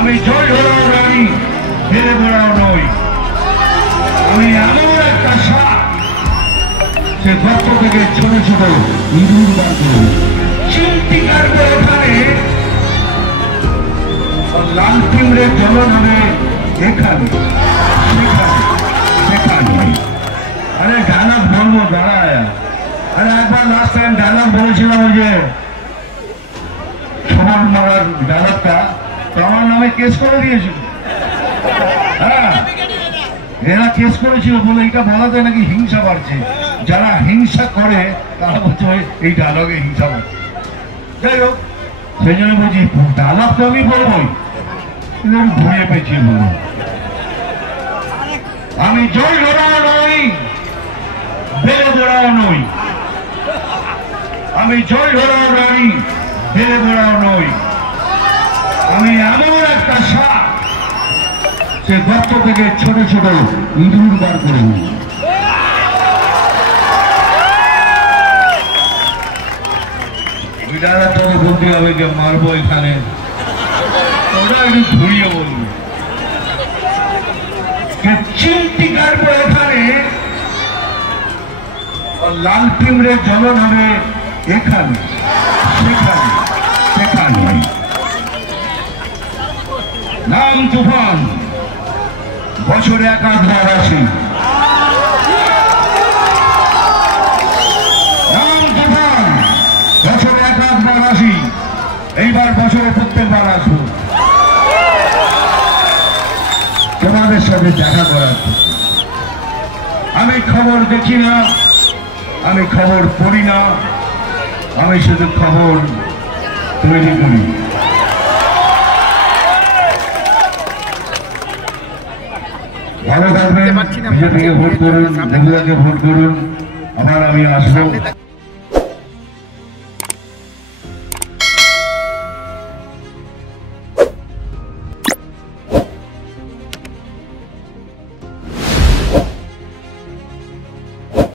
আমি জয় ধরাও রানী হেরে বেড়াও নই। আমি এমন একটা সাপ, সে গর্ত থেকে ছোট ছোট ইঁদুর বার করব। চিমটি কাটবে ওখানে, লাল পিঁমড়ের জ্বলন হবে এখানে সেখানে সেখানে। আরে ডায়লগ বলবো দাঁড়ায়। আরে একবার লাস্ট টাইম ডায়লগ বলেছিলাম, ওই যে সমান মারার ডায়লগটা, তো আমার নামে কেস করে দিয়েছিল। হ্যাঁ, এরা কেস করেছিল বলে এটা বলাতে নাকি হিংসা বাড়ছে। যারা হিংসা করে তারা বলছে এই ডায়লগে হিংসা বাড়ছে। যাই হোক, সেই জন্য বলছি ডায়লগ তো আমি বলবোই, কিন্তু আমি ভুলে পেয়েছি বলবো। আমি জয় ধরাও নই, বেড়ে বেড়াও নই। আমি জয় ধরাও রানী, বেড়ে বেড়াও নই। আমি এমন একটা সাপ, সে গর্ত থেকে ছোট ছোট ইঁদুর বার করব। ওই ডায়লগটা বলতে হবে যে মারবো এখানে, ওটা একটু ঘুরিয়ে বলবো। চিমটি কাটবো এখানে, লাল পিঁমড়ের জ্বলন হবে এখানে সেখানে সেখানে। নাম তুফান, বছরে একাধবার আসি। নাম তুফান, বছরে একাধবার আসি। এইবার বছরে প্রত্যেকবার আসবো তোমাদের সাথে দেখা করার। আমি খবর দেখি না, আমি খবর পড়ি না, আমি শুধু খবর তৈরি করি। ভালো থাকবেন, বিজেপিকে ভোট করুন, নেবুদাকে ভোট করুন। আবার আমি আসবো।